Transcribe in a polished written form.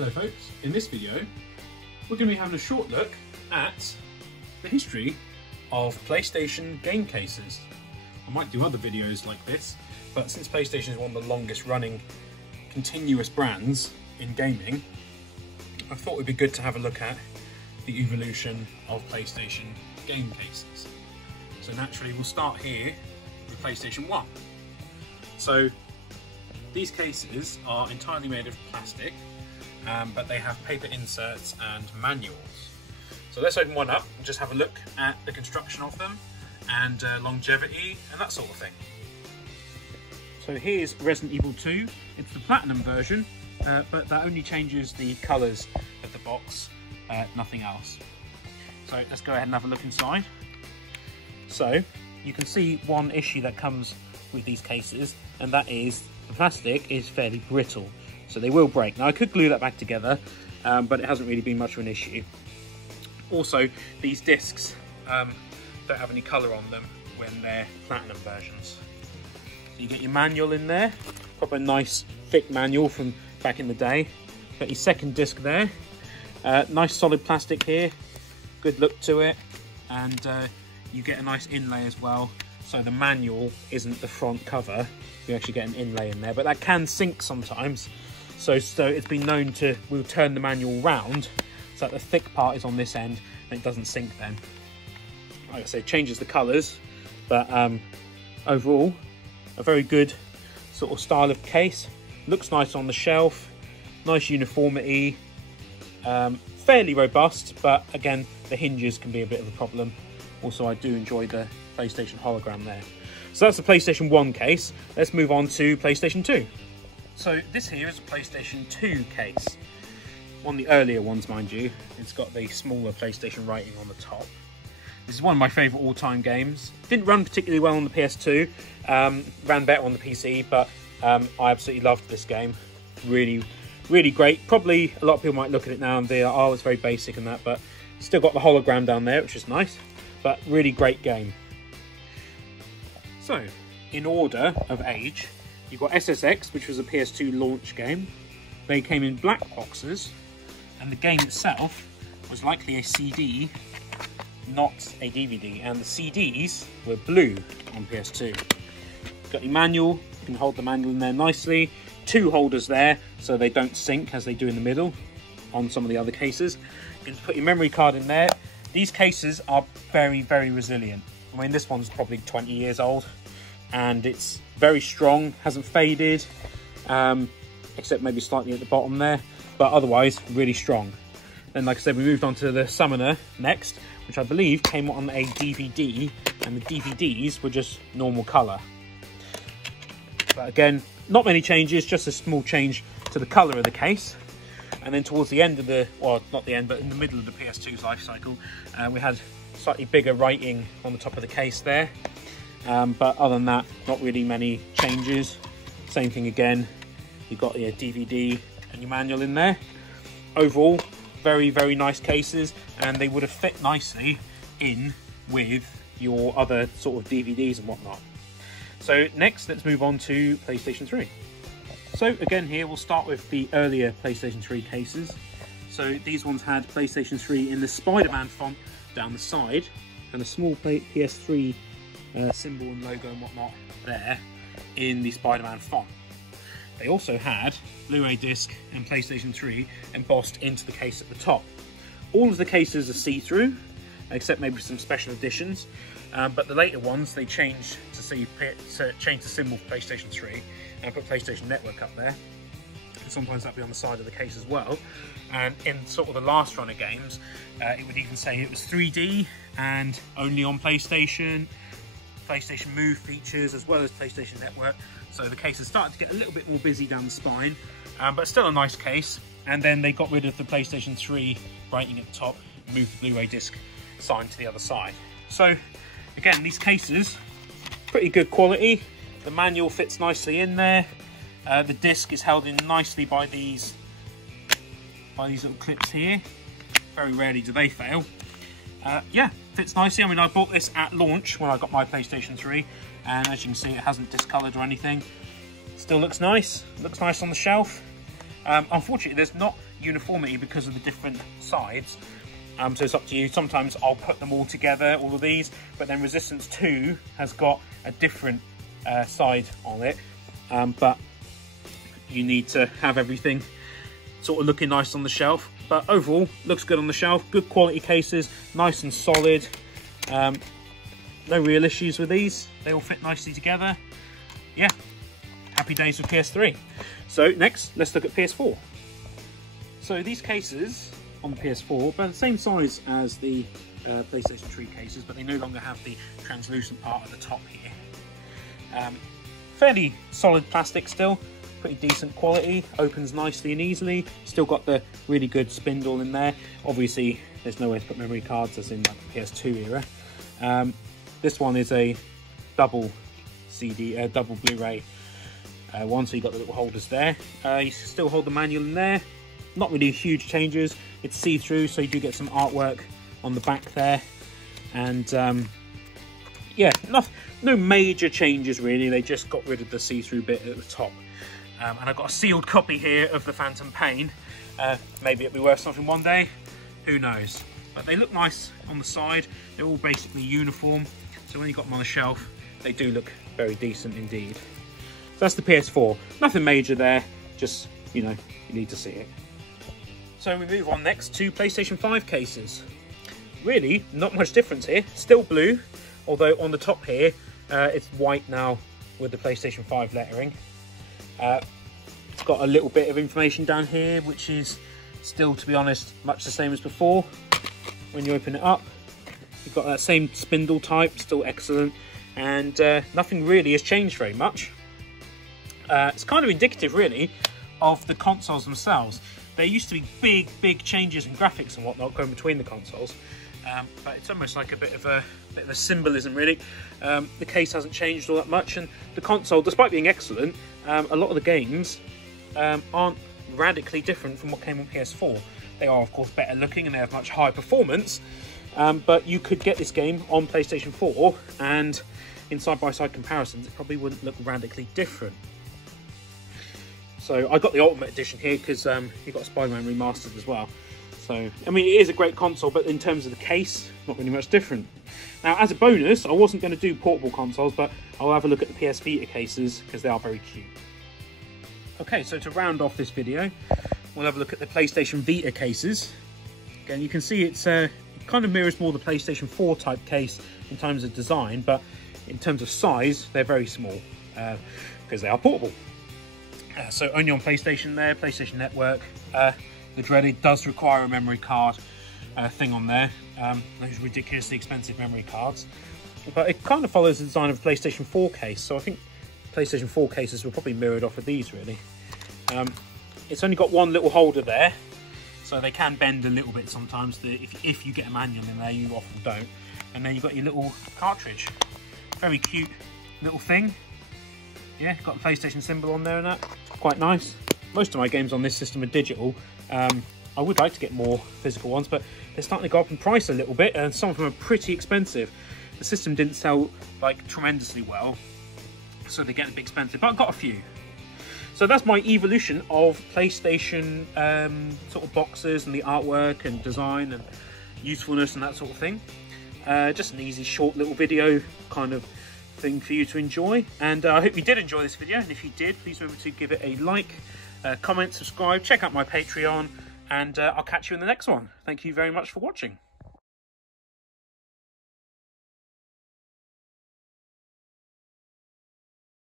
Hello folks, in this video we're going to be having a short look at the history of PlayStation game cases. I might do other videos like this, but since PlayStation is one of the longest running continuous brands in gaming, I thought it would be good to have a look at the evolution of PlayStation game cases. So naturally we'll start here with PlayStation 1. So these cases are entirely made of plastic, but they have paper inserts and manuals. So let's open one up and just have a look at the construction of them and longevity and that sort of thing. So here's Resident Evil 2. It's the Platinum version, but that only changes the colours of the box, nothing else. So let's go ahead and have a look inside. So you can see one issue that comes with these cases, and that is the plastic is fairly brittle, so they will break. Now I could glue that back together, but it hasn't really been much of an issue. Also, these discs don't have any colour on them when they're Platinum versions. So you get your manual in there, proper nice thick manual from back in the day. Got your second disc there, nice solid plastic here, good look to it, and you get a nice inlay as well. So the manual isn't the front cover, you actually get an inlay in there, but that can sink sometimes. So it's been known to, we'll turn the manual round so that the thick part is on this end and it doesn't sink then. Like I said, changes the colours, but overall, a very good sort of style of case. Looks nice on the shelf, nice uniformity, fairly robust, but again, the hinges can be a bit of a problem. Also, I do enjoy the PlayStation hologram there. So that's the PlayStation 1 case. Let's move on to PlayStation 2. So this here is a PlayStation 2 case. One of the earlier ones, mind you. It's got the smaller PlayStation writing on the top. This is one of my favourite all-time games. Didn't run particularly well on the PS2. Ran better on the PC, but I absolutely loved this game. Really, really great. Probably a lot of people might look at it now and be like, oh, it's very basic and that, but still got the hologram down there, which is nice. But really great game. So, in order of age, you've got SSX, which was a PS2 launch game. They came in black boxes, and the game itself was likely a CD, not a DVD, and the CDs were blue on PS2. Got your manual, you can hold the manual in there nicely. Two holders there, so they don't sink as they do in the middle on some of the other cases. You can put your memory card in there. These cases are very, very resilient. I mean, this one's probably 20 years old, and it's very strong, hasn't faded, except maybe slightly at the bottom there, but otherwise really strong. Then, like I said, we moved on to the Summoner next, which I believe came on a DVD, and the DVDs were just normal colour. But again, not many changes, just a small change to the colour of the case. And then towards the end of the, well, not the end, but in the middle of the PS2's life cycle, we had slightly bigger writing on the top of the case there. But other than that, not really many changes. Same thing again, you've got your DVD and your manual in there. Overall, very, very nice cases, and they would have fit nicely in with your other sort of DVDs and whatnot. So next, let's move on to PlayStation 3. So again here, we'll start with the earlier PlayStation 3 cases. So these ones had PlayStation 3 in the Spider-Man font down the side, and a small PS3 symbol and logo and whatnot there in the Spider-Man font. They also had Blu-ray disc and PlayStation 3 embossed into the case at the top. All of the cases are see-through, except maybe some special editions, but the later ones they changed to change the symbol for PlayStation 3 and put PlayStation Network up there. And sometimes that'd be on the side of the case as well. And in sort of the last run of games, it would even say it was 3D and only on PlayStation Move features as well as PlayStation Network. So the case is starting to get a little bit more busy down the spine, but still a nice case. And then they got rid of the PlayStation 3 writing at the top, moved the Blu-ray disc sign to the other side. So again, these cases, pretty good quality. The manual fits nicely in there. The disc is held in nicely by these little clips here. Very rarely do they fail. Yeah, fits nicely. I mean, I bought this at launch when I got my PlayStation 3, and as you can see, it hasn't discoloured or anything. Still looks nice on the shelf. Unfortunately, there's not uniformity because of the different sides. So it's up to you. Sometimes I'll put them all together, all of these, but then Resistance 2 has got a different side on it. But you need to have everything sort of looking nice on the shelf. But overall, looks good on the shelf. Good quality cases, nice and solid. No real issues with these. They all fit nicely together. Yeah, happy days with PS3. So next, let's look at PS4. So these cases on the PS4, about the same size as the PlayStation 3 cases, but they no longer have the translucent part at the top here. Fairly solid plastic still, pretty decent quality, opens nicely and easily, still got the really good spindle in there. Obviously there's no way to put memory cards as in like the PS2 era. This one is a double CD, double Blu-ray one, so you got the little holders there. You still hold the manual in there. Not really huge changes. It's see-through, so you do get some artwork on the back there. And yeah, no major changes really. They just got rid of the see-through bit at the top. And I've got a sealed copy here of the Phantom Pain. Maybe it'll be worth something one day. Who knows? But they look nice on the side. They're all basically uniform. So when you've got them on the shelf, they do look very decent indeed. So that's the PS4. Nothing major there. Just, you know, you need to see it. So we move on next to PlayStation 5 cases. Really, not much difference here. Still blue, although on the top here, it's white now with the PlayStation 5 lettering. It's got a little bit of information down here, which is still, to be honest, much the same as before. When you open it up, you've got that same spindle type, still excellent, and nothing really has changed very much. It's kind of indicative, really, of the consoles themselves. There used to be big changes in graphics and whatnot going between the consoles, but it's almost like a bit of a symbolism, really. The case hasn't changed all that much, and the console, despite being excellent, a lot of the games aren't radically different from what came on PS4. They are, of course, better looking and they have much higher performance, but you could get this game on PlayStation 4, and in side-by-side comparisons, it probably wouldn't look radically different. So I got the Ultimate Edition here because you've got Spider-Man Remastered as well. So, I mean, it is a great console, but in terms of the case, not really much different. Now, as a bonus, I wasn't going to do portable consoles, but I'll have a look at the PS Vita cases because they are very cute. Okay, so to round off this video, we'll have a look at the PlayStation Vita cases. Again, you can see it kind of mirrors more the PlayStation 4 type case in terms of design, but in terms of size, they're very small because they are portable. So only on PlayStation there, PlayStation Network. The dreaded does require a memory card thing on there. Those ridiculously expensive memory cards. But it kind of follows the design of the PlayStation 4 case. So I think PlayStation 4 cases were probably mirrored off of these, really. It's only got one little holder there. So they can bend a little bit sometimes. If you get a manual in there, you often don't. And then you've got your little cartridge. Very cute little thing. Yeah, got the PlayStation symbol on there and that. Quite nice. Most of my games on this system are digital. I would like to get more physical ones, but they're starting to go up in price a little bit, and some of them are pretty expensive. The system didn't sell like tremendously well, so they're getting a bit expensive, but I've got a few. So that's my evolution of PlayStation sort of boxes and the artwork and design and usefulness and that sort of thing. Just an easy, short little video kind of thing for you to enjoy, and I hope you did enjoy this video, and if you did, please remember to give it a like, comment, subscribe, check out my Patreon, and I'll catch you in the next one. Thank you very much for watching.